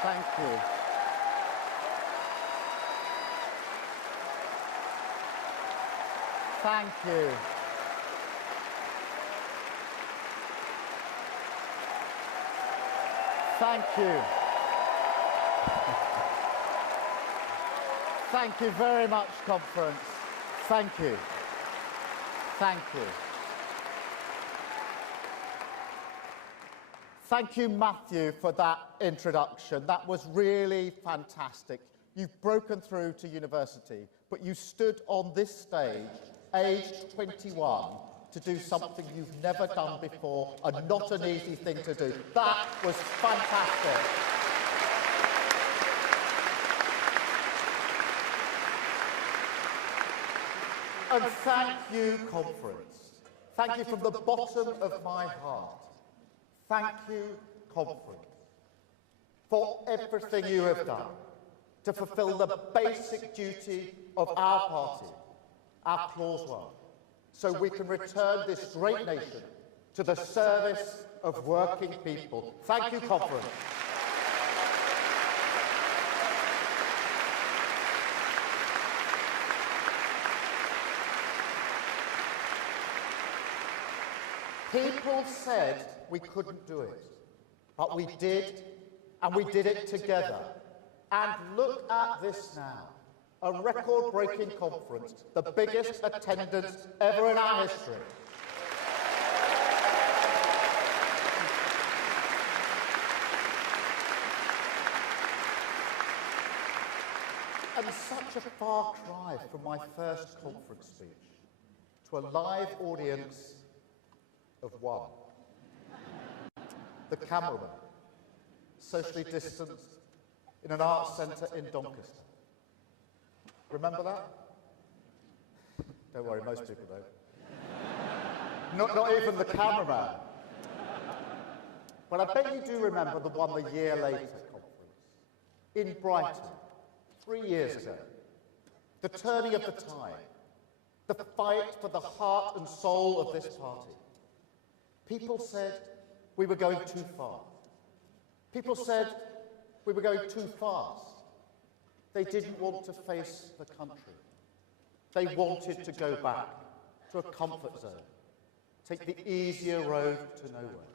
Thank you. Thank you. Thank you. Thank you very much, conference. Thank you. Thank you. Thank you, Matthew, for that introduction. That was really fantastic. You've broken through to university, but you stood on this stage, aged 21, to do something you've never done before, and not an easy thing to do. That was fantastic. And thank you, conference. Thank you from the bottom of my heart. Thank you, conference, for everything you have done to fulfil the basic duty of our party, our Clause 1, so we can return this great nation to the service of working people. Thank you, conference. People said we couldn't do it, but we did, and we did it together. And look at this now, a record-breaking conference, the biggest attendance ever in our history. And such a far cry from my first conference speech to a live audience of one. The cameraman, socially distanced in an arts centre in Doncaster. Remember that? Don't worry, most people don't. Not even the cameraman. But I bet you do remember the one the year later conference in Brighton, 3 years ago. The turning of the tide, the fight for the heart and soul of this party. People said we were going too far. People said we were going too fast. They didn't want to face the country. They wanted to go back to a comfort zone, take the easier road to nowhere,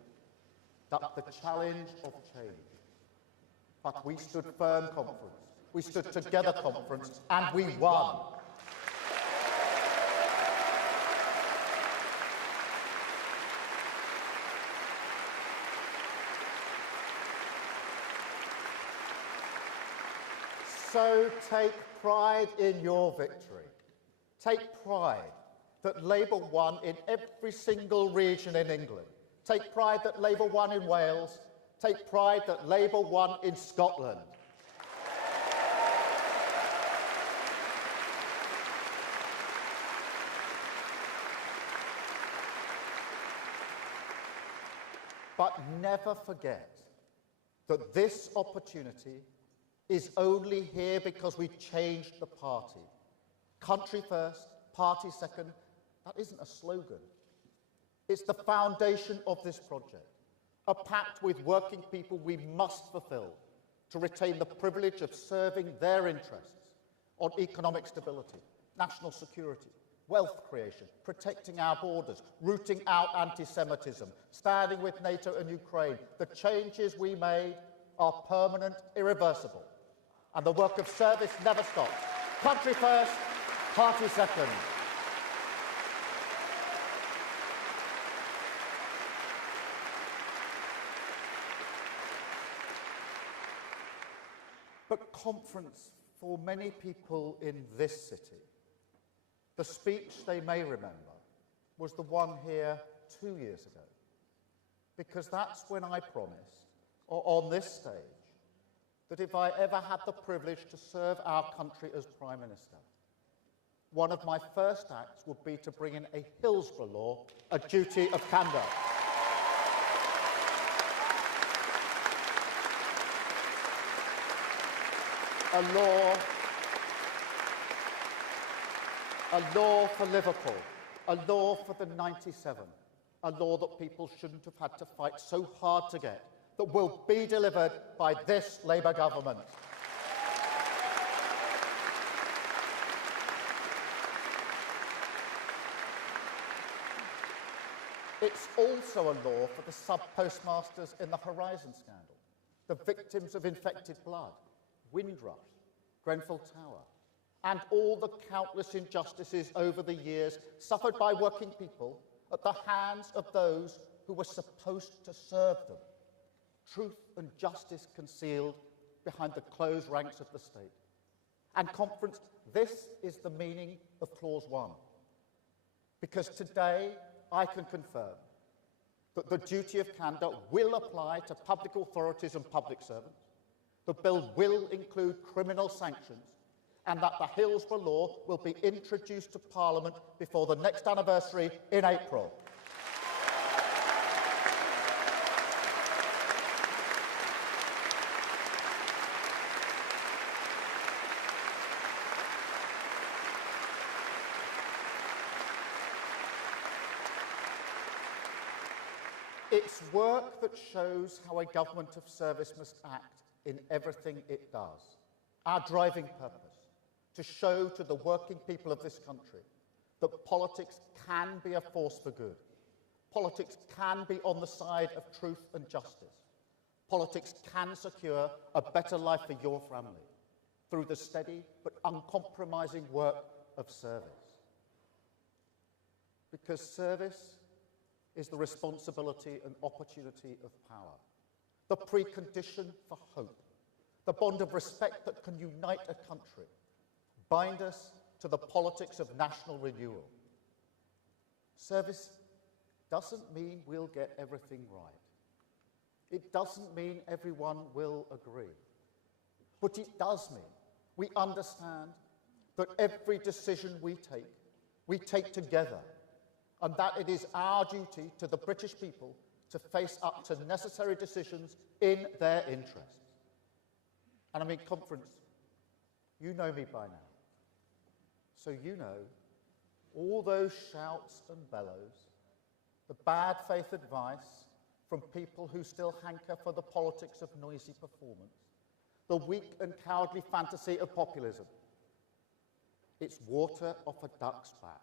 duck the challenge of change. But we stood firm, conference. We stood together, conference, and we won. So take pride in your victory. Take pride that Labour won in every single region in England. Take pride that Labour won in Wales. Take pride that Labour won in Scotland. But never forget that this opportunity is only here because we changed the party. Country first, party second, that isn't a slogan. It's the foundation of this project, a pact with working people we must fulfill to retain the privilege of serving their interests on economic stability, national security, wealth creation, protecting our borders, rooting out anti-Semitism, standing with NATO and Ukraine. The changes we made are permanent, irreversible. And the work of service never stops. Country first, party second. But conference, for many people in this city, the speech they may remember was the one here 2 years ago. Because that's when I promised, or on this stage, that if I ever had the privilege to serve our country as Prime Minister, one of my first acts would be to bring in a Hillsborough law, a duty of candour. A law for Liverpool, a law for the 97, a law that people shouldn't have had to fight so hard to get, that will be delivered by this Labour government. It's also a law for the sub-postmasters in the Horizon scandal, the victims of infected blood, Windrush, Grenfell Tower, and all the countless injustices over the years suffered by working people at the hands of those who were supposed to serve them. Truth and justice concealed behind the closed ranks of the state. And Conference, this is the meaning of Clause 1. Because today, I can confirm that the duty of candour will apply to public authorities and public servants. The bill will include criminal sanctions, and that the Hillsborough Law will be introduced to Parliament before the next anniversary in April. It's work that shows how a government of service must act in everything it does. Our driving purpose, to show to the working people of this country that politics can be a force for good. Politics can be on the side of truth and justice. Politics can secure a better life for your family through the steady but uncompromising work of service. Because service is the responsibility and opportunity of power, the precondition for hope, the bond of respect that can unite a country, bind us to the politics of national renewal. Service doesn't mean we'll get everything right. It doesn't mean everyone will agree. But it does mean we understand that every decision we take together, and that it is our duty to the British people to face up to necessary decisions in their interests. And I mean, Conference, you know me by now. So you know all those shouts and bellows, the bad faith advice from people who still hanker for the politics of noisy performance, the weak and cowardly fantasy of populism. It's water off a duck's back.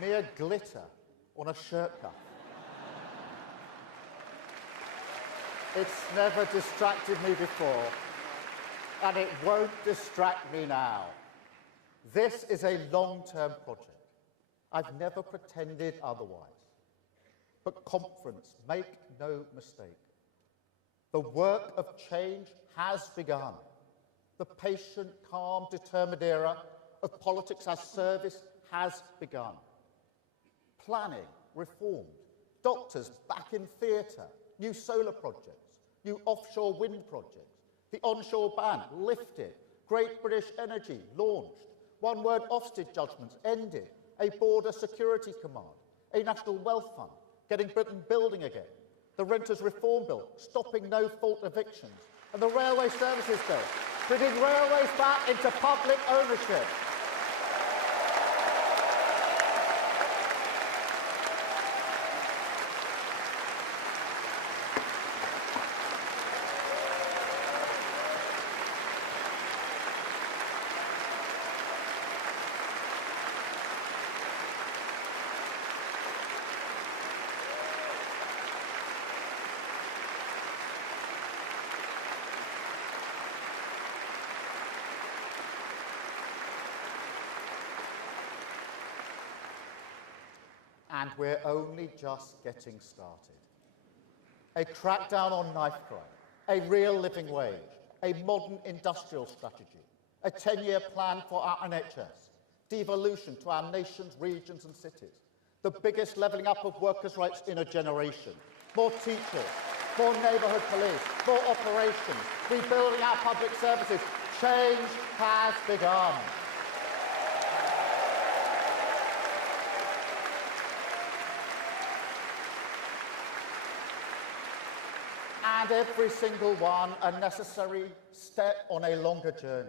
Mere glitter on a shirt cuff. It's never distracted me before, and it won't distract me now. This is a long-term project. I've never pretended otherwise. But Conference, make no mistake. The work of change has begun. The patient, calm, determined era of politics as service has begun. Planning, reformed, doctors back in theatre, new solar projects, new offshore wind projects, the onshore ban lifted, Great British Energy launched, one-word Ofsted judgments ended, a border security command, a national wealth fund, getting Britain building again, the Renters Reform Bill, stopping no-fault evictions, and the Railway Services Bill, bringing railways back into public ownership. And we're only just getting started. A crackdown on knife crime, a real living wage, a modern industrial strategy, a 10-year plan for our NHS, devolution to our nation's regions and cities, the biggest levelling up of workers' rights in a generation, more teachers, more neighbourhood police, more operations, rebuilding our public services. Change has begun. And and every single one a necessary step on a longer journey.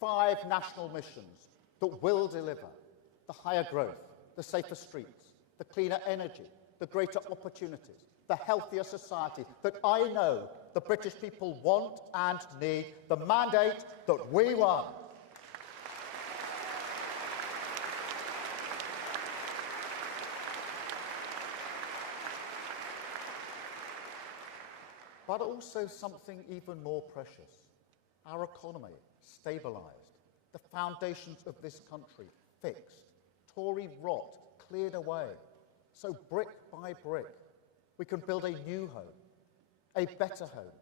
5 national missions that will deliver the higher growth, the safer streets, the cleaner energy, the greater opportunities, the healthier society that I know the British people want and need, the mandate that we won. But also something even more precious, our economy stabilised, the foundations of this country fixed, Tory rot cleared away. So brick by brick, we can build a new home, a better home,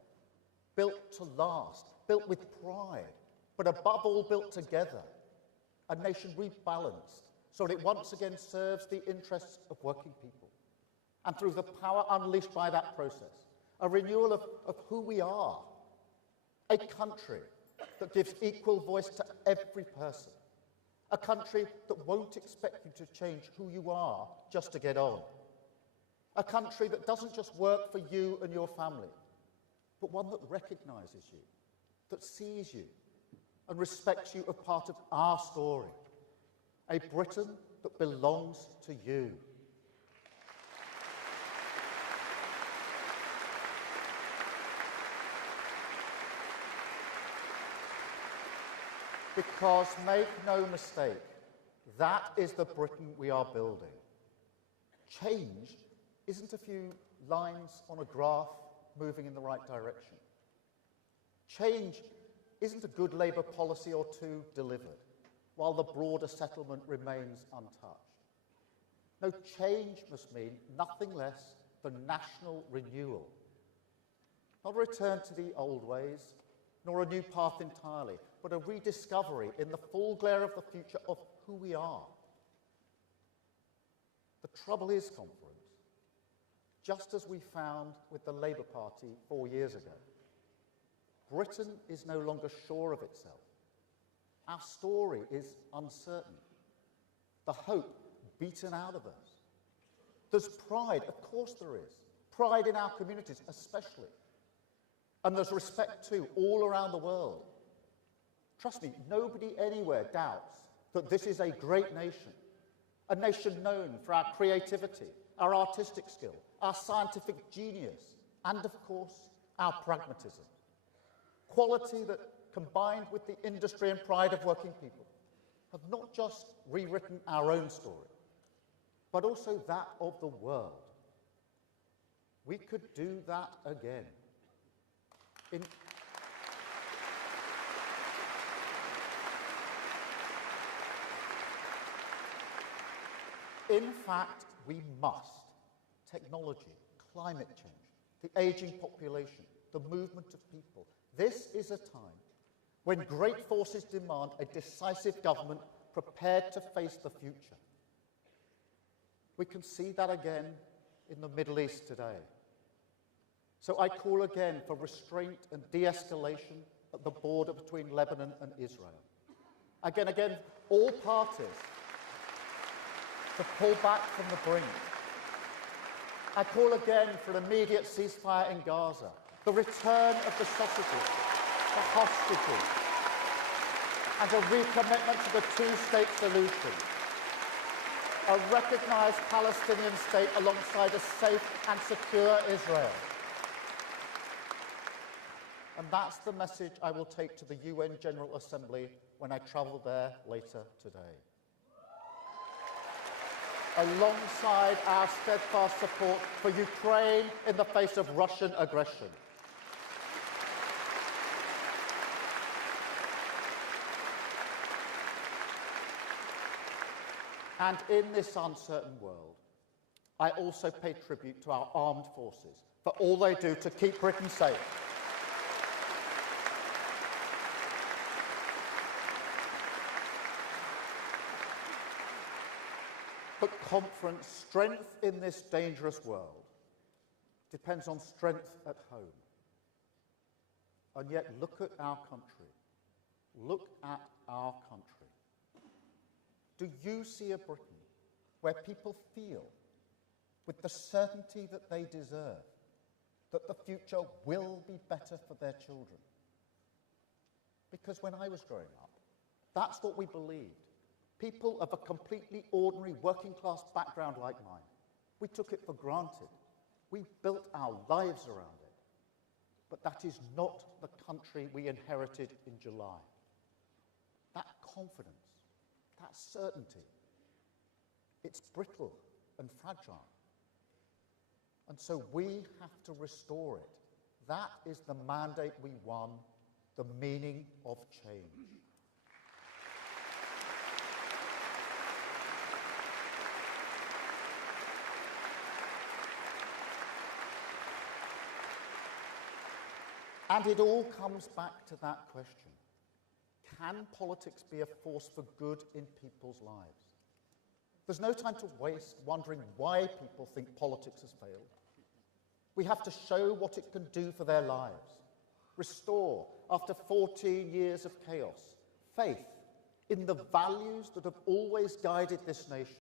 built to last, built with pride, but above all built together, a nation rebalanced so that it once again serves the interests of working people. And through the power unleashed by that process, a renewal of who we are, a country that gives equal voice to every person, a country that won't expect you to change who you are just to get on, a country that doesn't just work for you and your family, but one that recognises you, that sees you and respects you as part of our story, a Britain that belongs to you. Because, make no mistake, that is the Britain we are building. Change isn't a few lines on a graph moving in the right direction. Change isn't a good Labour policy or two delivered, while the broader settlement remains untouched. No, change must mean nothing less than national renewal. Not a return to the old ways, nor a new path entirely, but a rediscovery in the full glare of the future of who we are. The trouble is, conference, just as we found with the Labour Party 4 years ago, Britain is no longer sure of itself. Our story is uncertain. The hope beaten out of us. There's pride, of course there is. Pride in our communities, especially. And there's respect too, all around the world. Trust me, nobody anywhere doubts that this is a great nation, a nation known for our creativity, our artistic skill, our scientific genius, and of course, our pragmatism. Quality that, combined with the industry and pride of working people, have not just rewritten our own story, but also that of the world. We could do that again. In fact, we must. Technology, climate change, the ageing population, the movement of people. This is a time when great forces demand a decisive government prepared to face the future. We can see that again in the Middle East today. So I call again for restraint and de-escalation at the border between Lebanon and Israel. Again, all parties to pull back from the brink. I call again for an immediate ceasefire in Gaza, the return of the sausages, the hostages, and a recommitment to the two-state solution. A recognised Palestinian state alongside a safe and secure Israel. And that's the message I will take to the UN General Assembly when I travel there later today. Alongside our steadfast support for Ukraine in the face of Russian aggression. And in this uncertain world, I also pay tribute to our armed forces for all they do to keep Britain safe. But conference, strength in this dangerous world depends on strength at home. And yet, look at our country. Look at our country. Do you see a Britain where people feel, with the certainty that they deserve, that the future will be better for their children. Because when I was growing up, that's what we believed. People of a completely ordinary working-class background like mine, we took it for granted. We built our lives around it. But that is not the country we inherited in July. That confidence, that certainty, it's brittle and fragile. And so we have to restore it. That is the mandate we won, the meaning of change. And it all comes back to that question. Can politics be a force for good in people's lives? There's no time to waste wondering why people think politics has failed. We have to show what it can do for their lives. Restore, after 14 years of chaos, faith in the values that have always guided this nation.